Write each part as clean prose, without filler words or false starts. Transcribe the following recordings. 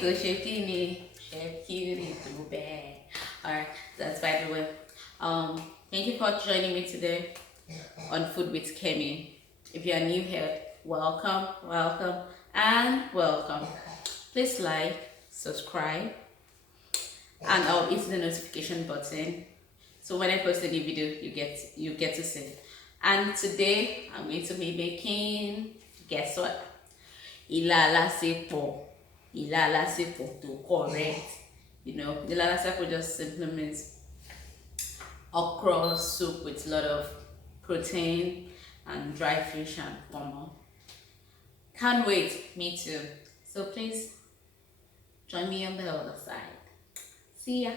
to Shekini. Shekini to bed. Alright, that's by the way. Thank you for joining me today on Food with Kemi. If you are new here, welcome, welcome, and welcome. Please like, subscribe, and I'll hit the notification button. So when I post a new video, you get to see it. And today I'm going to be making, guess what? Ilala sepo. Ilala sepo to correct. You know, ilala sepo just simply means okra soup with a lot of protein and dry fish and one more. Can't wait, me too. So please join me on the other side. See ya.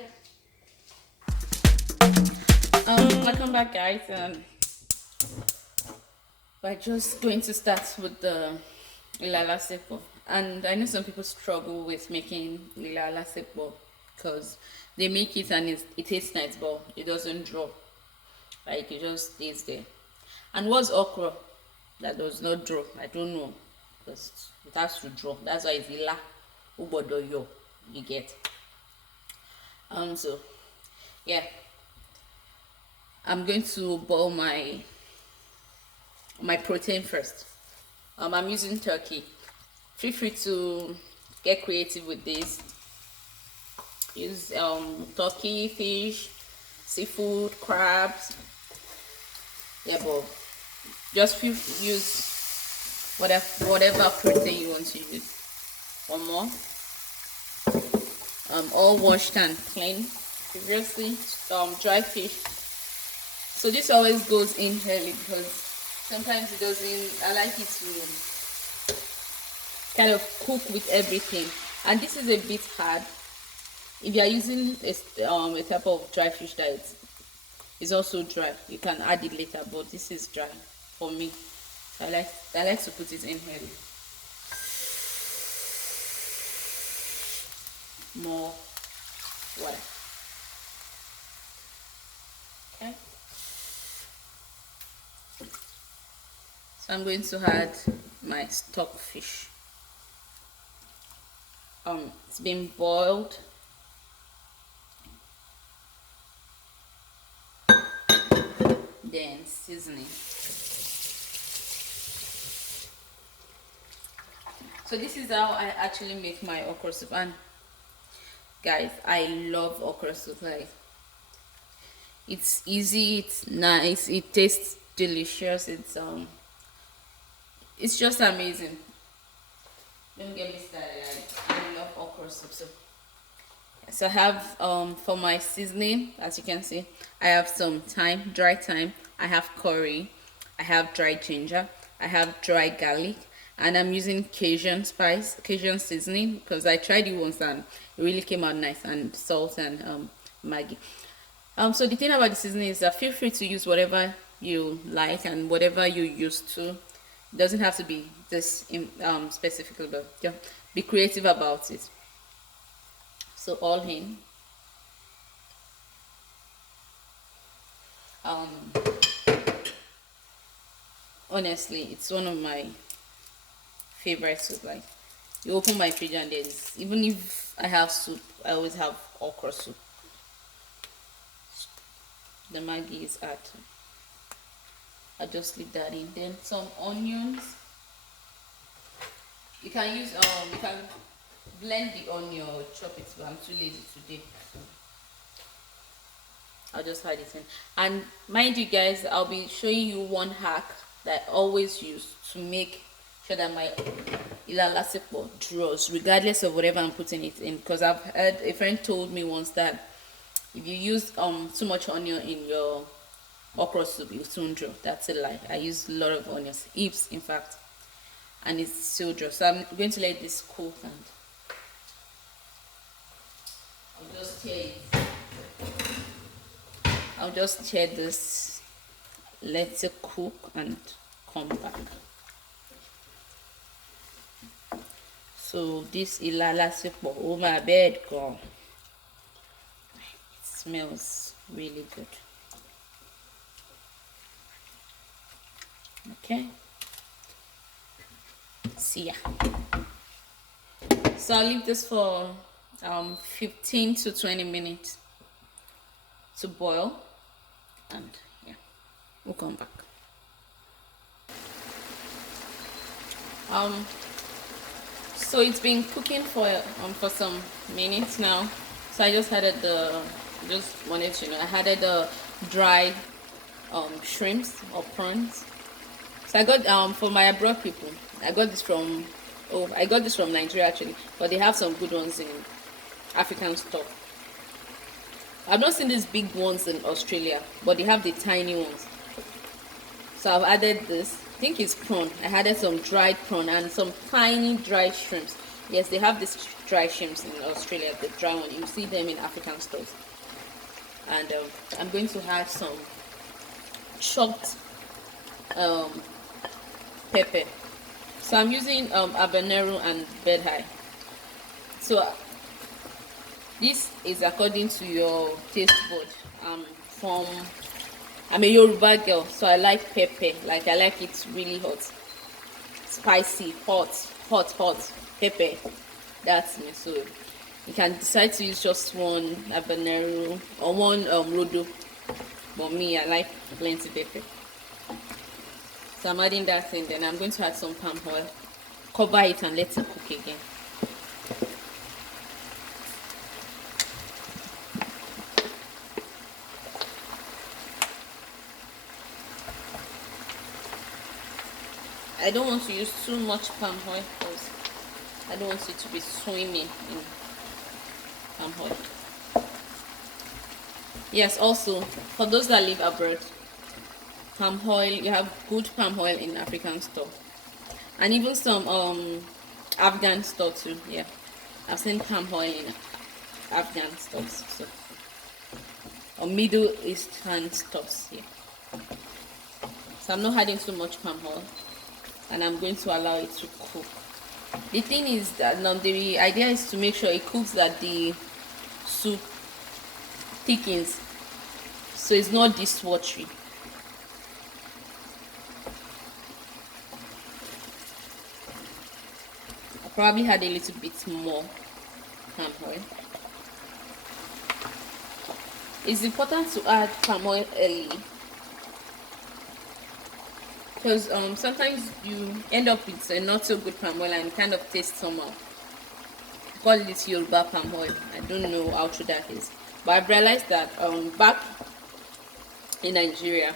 Welcome back, guys. We're just going to start with the ilala sepo, and I know some people struggle with making ilala sepo because they make it and it tastes nice, but it doesn't drop. Like it just stays there. And what's okra that does not drop? I don't know, because it has to drop. That's why it's ila ubodoyo. You get. So yeah, I'm going to boil my protein first. I'm using turkey. Feel free to get creative with this. Use turkey, fish, seafood, crabs. Yeah, but just use whatever protein you want to use. One more. All washed and clean previously. Dry fish. So this always goes in early because sometimes it doesn't. I like it to kind of cook with everything, and this is a bit hard. If you are using a type of dry fish that is also dry, you can add it later, but this is dry for me. I like to put it in early. More water. Okay. So I'm going to add my stock fish. It's been boiled. Then seasoning. So this is how I actually make my okra soup, and guys, I love okra soup. Like, it's easy, it's nice, it tastes delicious. It's just amazing. Don't get me started. I love okra soup. So I have for my seasoning, as you can see, I have some thyme, dry thyme. I have curry. I have dry ginger. I have dry garlic, and I'm using Cajun seasoning because I tried it once and it really came out nice, and salt and Maggi. So the thing about the seasoning is that feel free to use whatever you like and whatever you used to. It doesn't have to be this specifically, but yeah, be creative about it. So all in. Honestly, it's one of my favorite soup. Like, you open my fridge and even if I have soup, I always have okra soup. The Maggi is at. I just leave that in. Then some onions. You can use you can blend the onion or chop it, but I'm too lazy today, so I'll just add it in. And mind you guys, I'll be showing you one hack that I always use to make sure that my ilala sepo draws regardless of whatever I'm putting it in, because I've heard a friend told me once that if you use too much onion in your okra soup, you soon draw. That's a lie. I use a lot of onions, heaps in fact, and it's still draw. So I'm going to let this cook, and I'll just tear this, let it cook and come back. So this ilala sepo, oh my bed, girl. It smells really good. Okay. See ya. So I'll leave this for 15 to 20 minutes to boil, and yeah, we'll come back. um so it's been cooking for some minutes now. So I just added just wanted to know I added the dry shrimps or prawns. So I got for my abroad people, I got this from I got this from Nigeria actually, but they have some good ones in African store. I've not seen these big ones in Australia, but they have the tiny ones. So I've added this. I think it's prawn. I added some dried prawn and some tiny dried shrimps. Yes, they have these dry shrimps in Australia, the dry one. You see them in African stores. And I'm going to add some chopped pepper. So I'm using habanero and bed high. So this is according to your taste bud. From I'm a Yoruba girl, so I like pepper. Like I like it really hot, spicy, hot pepper. That's me. So you can decide to use just one habanero or one rodo. But me, I like plenty pepper. So I'm adding that in. Then I'm going to add some palm oil. Cover it and let it cook again. I don't want to use too much palm oil because I don't want it to be swimming in palm oil. Yes, also for those that live abroad, palm oil, you have good palm oil in African store, and even some Afghan store too. Yeah, I've seen palm oil in Afghan stores, so or Middle Eastern stores. Yeah, so I'm not adding too much palm oil, and I'm going to allow it to cook. The thing is that now the idea is to make sure it cooks, that the soup thickens, so it's not this watery. I probably had a little bit more palm oil. It's important to add palm oil early, because sometimes you end up with a not so good palm oil and kind of taste somehow. Call it Yoruba palm oil. I don't know how true that is, but I've realized that back in Nigeria,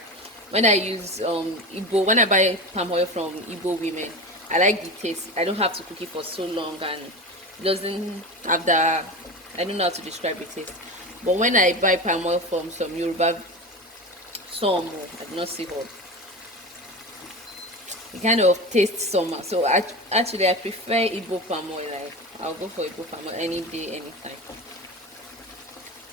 when I use when I buy palm oil from Igbo women, I like the taste. I don't have to cook it for so long, and it doesn't have the, I don't know how to describe the taste. But when I buy palm oil from some Yoruba, I do not see all, it kind of tastes somehow. So actually I prefer Igbo palm oil. Like I'll go for Igbo palm oil any day, anytime.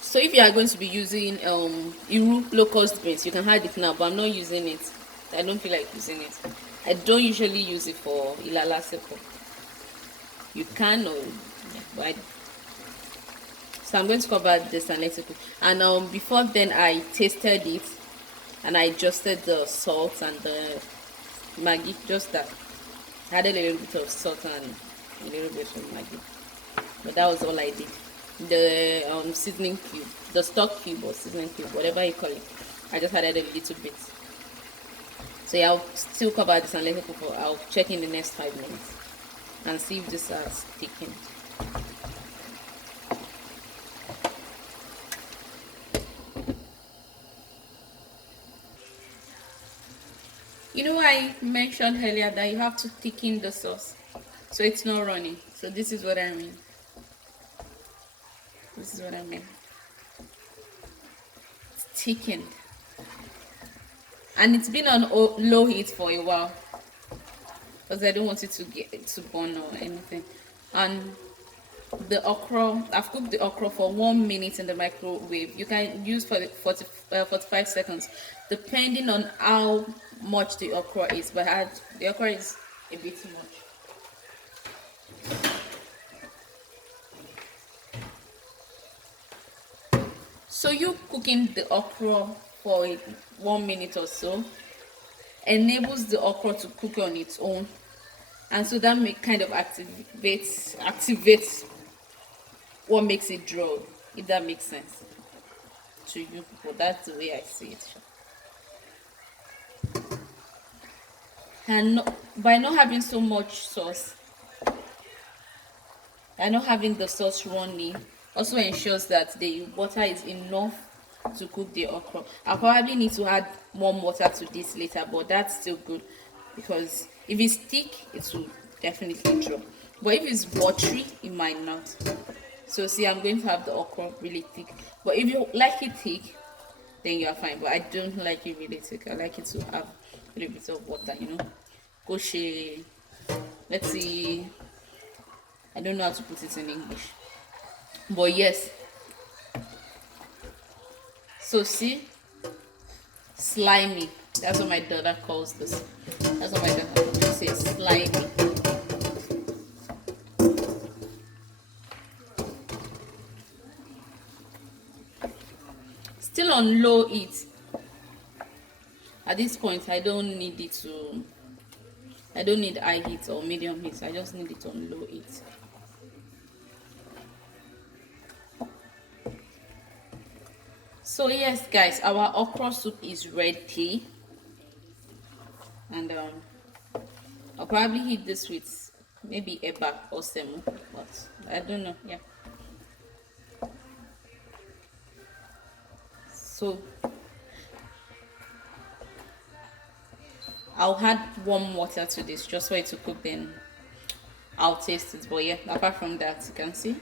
So if you are going to be using Iru low-cost beans, you can add it now, but I'm not using it. I don't feel like using it. I don't usually use it for Ilala Sepo. You can, or yeah, but so I'm going to cover this and let it cook. And before then I tasted it and I adjusted the salt and the Maggi, just that. I added a little bit of salt and a little bit of Maggi, but that was all I did. The seasoning cube, the stock cube or seasoning cube, whatever you call it, I just added a little bit. So yeah, I'll still cover this and let it cook. I'll check in the next 5 minutes and see if this has thickened. You know, I mentioned earlier that you have to thicken the sauce so it's not running. So this is what I mean. This is what I mean. It's thickened. And it's been on low heat for a while, because I don't want it to get to burn or anything. And the okra, I've cooked the okra for 1 minute in the microwave. You can use for 45 seconds, depending on how much the okra is. But the okra is a bit too much. So you cooking the okra for 1 minute or so enables the okra to cook on its own. and so that make kind of activates what makes it draw, if that makes sense to you people. That's the way I see it. And by not having so much sauce, and not having the sauce running, also ensures that the water is enough to cook the okra. I'll probably need to add more water to this later, but that's still good, because if it's thick it will definitely drop, but if it's watery it might not. So see, I'm going to have the okra really thick, but if you like it thick then you are fine, but I don't like it really thick. I like it to have a little bit of water, Koshe. Let's see, I don't know how to put it in English, but yes. So see, slimy. That's what my daughter calls this. That's what my daughter says, slimy. Still on low heat. At this point, I don't need high heat or medium heat. I just need it on low heat. So yes guys, our okra soup is ready, and I'll probably eat this with maybe eba or semo, but I don't know. Yeah, so I'll add warm water to this just for it to cook, then I'll taste it. But yeah, apart from that, you can see